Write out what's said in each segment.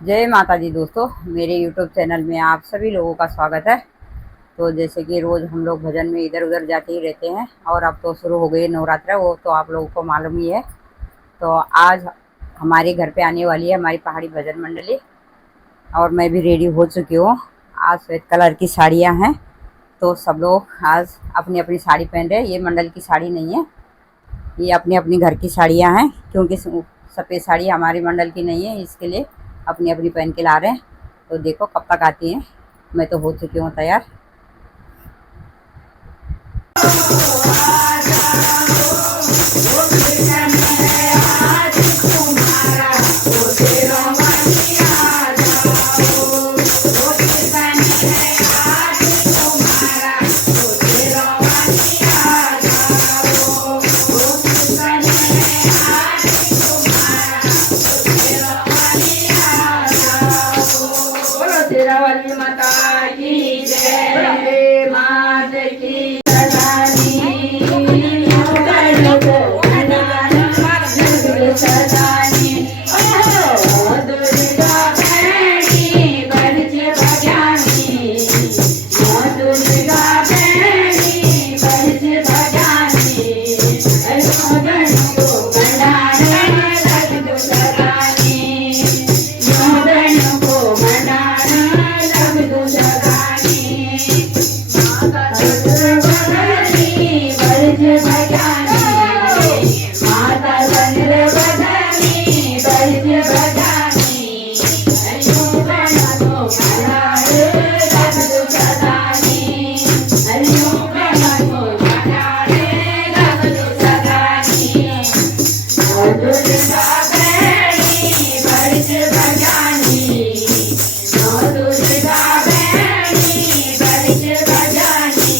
जय माता दी दोस्तों, मेरे YouTube चैनल में आप सभी लोगों का स्वागत है। तो जैसे कि रोज़ हम लोग भजन में इधर उधर जाते ही रहते हैं और अब तो शुरू हो गई नवरात्र, वो तो आप लोगों को मालूम ही है। तो आज हमारे घर पे आने वाली है हमारी पहाड़ी भजन मंडली और मैं भी रेडी हो चुकी हूँ। आज श्वेत कलर की साड़ियाँ हैं, तो सब लोग आज अपनी अपनी साड़ी पहन रहे हैं। ये मंडल की साड़ी नहीं है, ये अपनी अपनी घर की साड़ियाँ हैं, क्योंकि सफ़ेद साड़ी हमारी मंडल की नहीं है, इसके लिए अपनी अपनी पहन के ला रहे हैं। तो देखो कब तक आती हैं। मैं तो हो चुकी हूँ तैयार। शेरावाली माता की जय, मात की सदानी सदानी दुर्गा भैनी बरज बजानी, दुर्गा भैनी बरज बजानी, भगन को बनाने लग दो सदानी, भगन को बनाने लग दो सदानी, बरज बजानी, माता चंद्रवदनी बरज बजानी, हरिओम बना दो बनाने लग दो सदानी, हरिओम बना दो बनाने लग दो सदानी, दुर्गा भैनी बरज बजानी, दुर्गा भैनी बरज बजानी,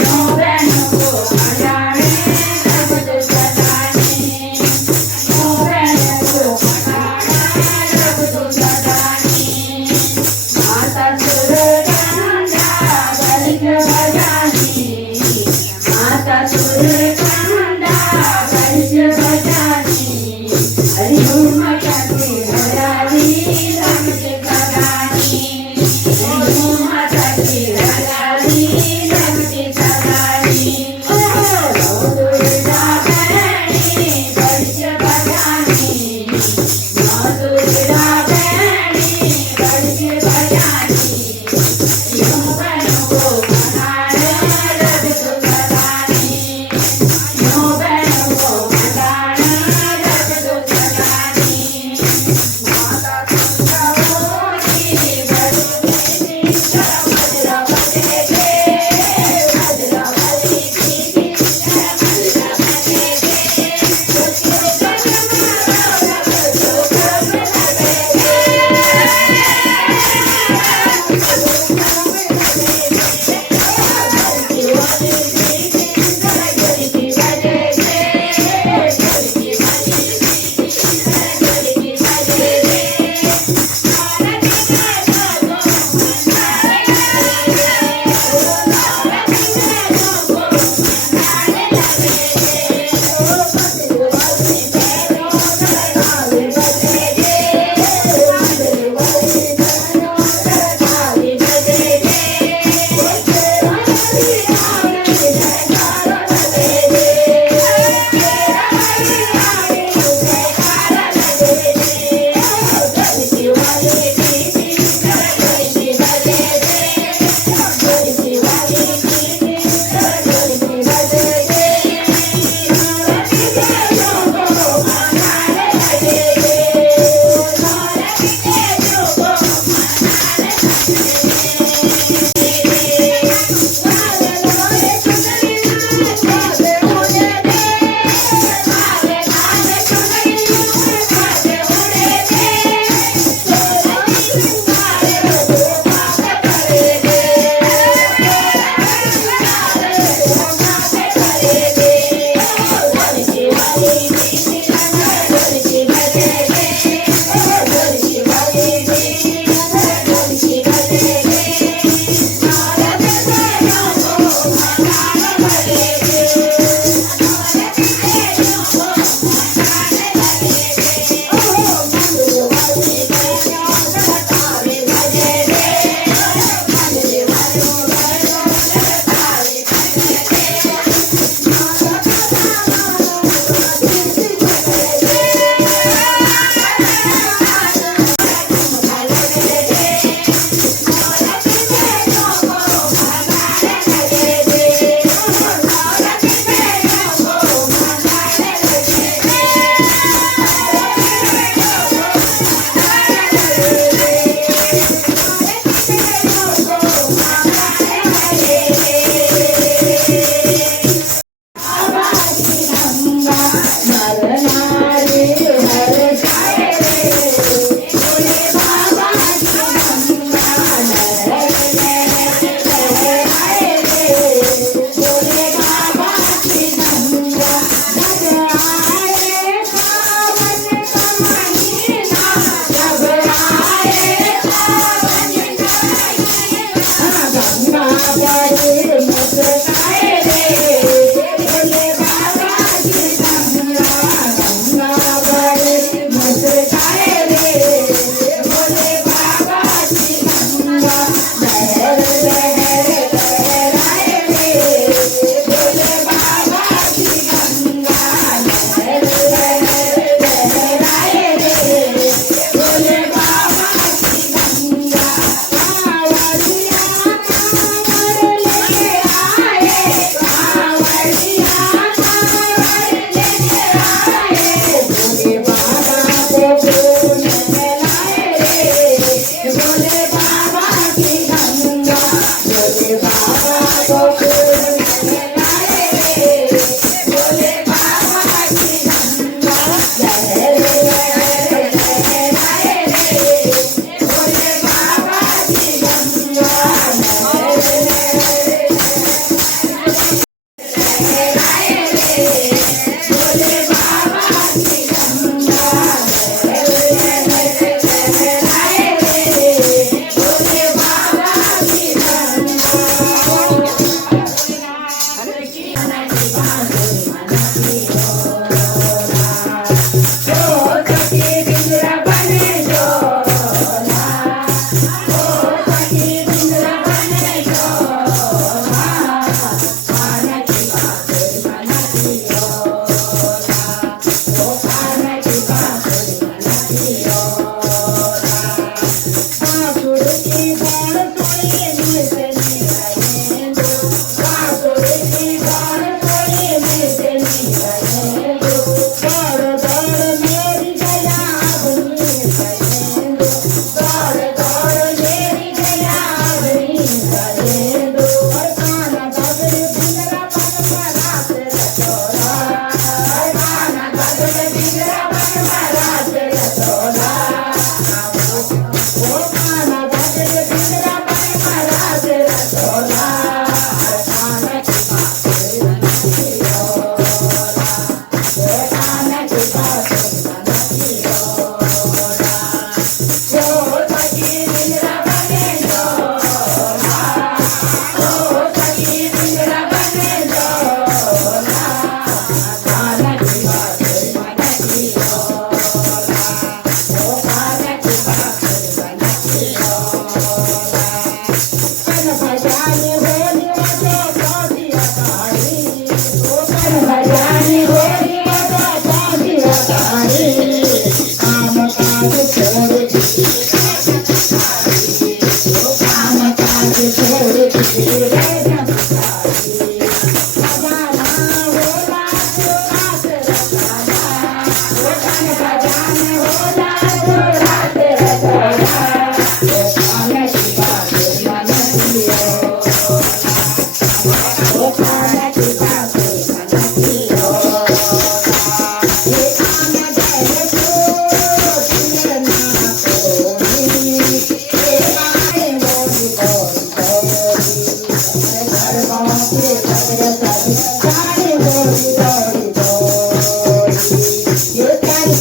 यो बहन को बनाने लग दो सदानी, यो बहन को बनाने लग दो सदानी, माता सुरकांता बरज बजानी, माता सुरकांता बरज बजानी, हरिओम माता की भरारी लग दो सदानी, हरिओम माता की भरारी लग दो सदानी, दुर्गा भैनी बरज बजानी, दुर्गा भैनी बरज बजानी, यो बहन को बनाने लग दो सदानी, यो बहन को बनाने लग दो सदानी,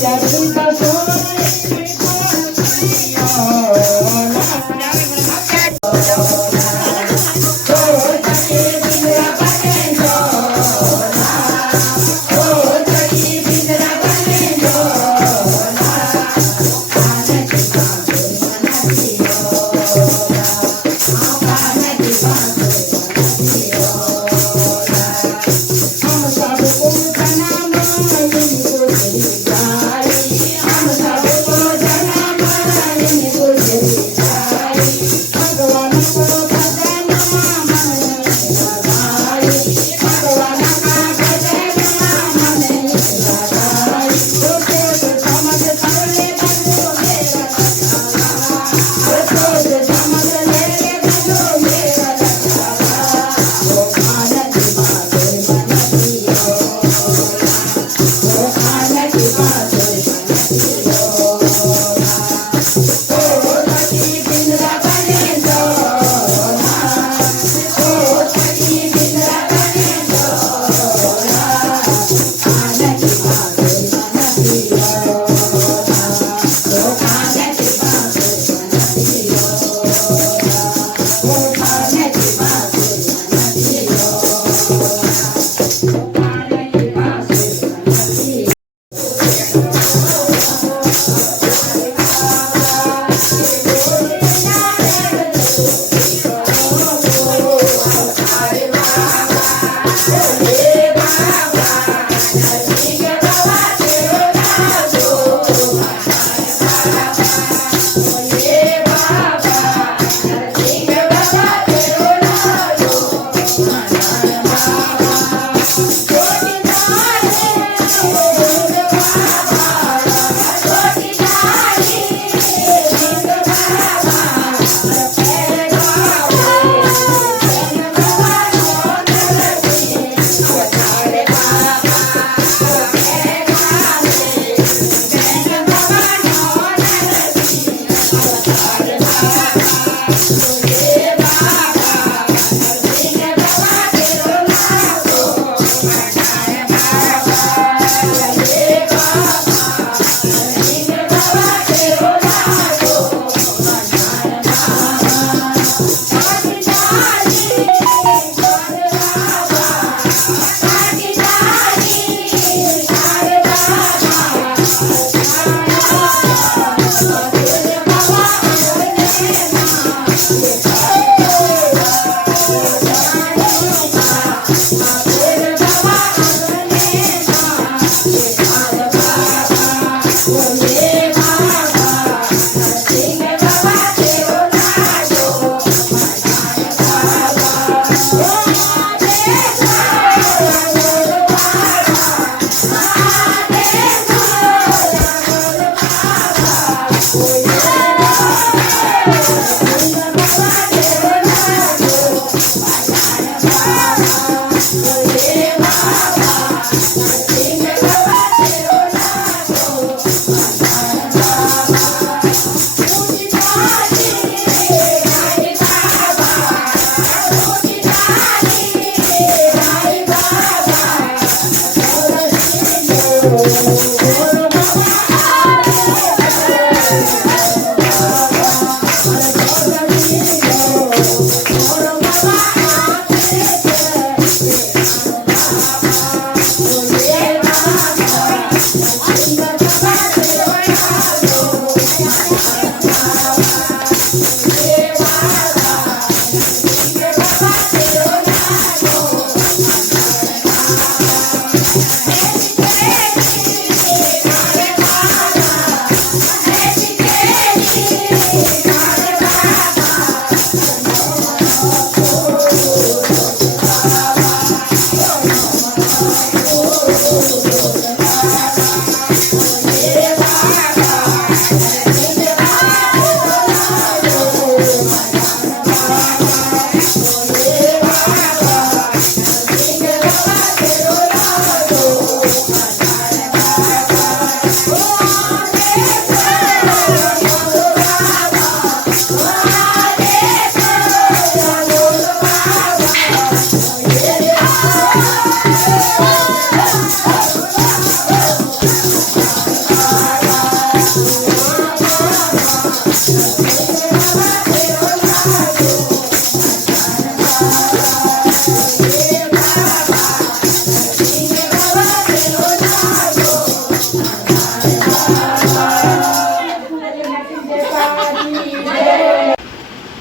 Thank you.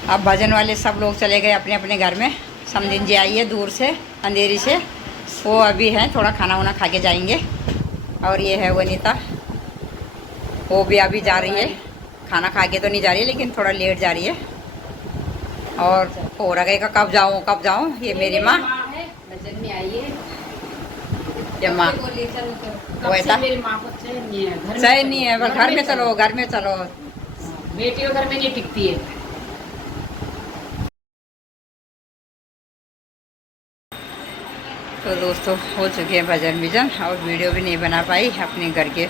अब भजन वाले सब लोग चले गए अपने अपने घर में। समधिन जी आई है दूर से, अंधेरी से, वो अभी हैं, थोड़ा खाना वाना खा के जाएंगे। और ये है वनीता, वो भी अभी जा रही है, खाना खा के तो नहीं जा रही है लेकिन थोड़ा लेट जा रही है। और हो रहा है कब जाऊँ। ये मेरी माँ भजन में आई है, ये माँ वैसा मेरी माँ को चैन नहीं है, सही नहीं है, बस घर में चलो, घर में चलो, बेटी घर में नहीं टिकती है। तो दोस्तों हो चुके हैं भजन विजन, और वीडियो भी नहीं बना पाई, अपने घर के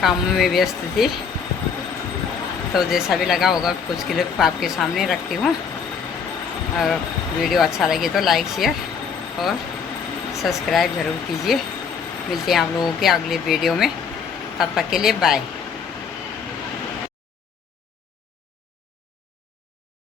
कामों में व्यस्त थी। तो जैसा भी लगा होगा कुछ क्लिप आपके सामने रखती हूँ। और वीडियो अच्छा लगे तो लाइक शेयर और सब्सक्राइब ज़रूर कीजिए। मिलते हैं आप लोगों के अगले वीडियो में, तब तक के लिए बाय।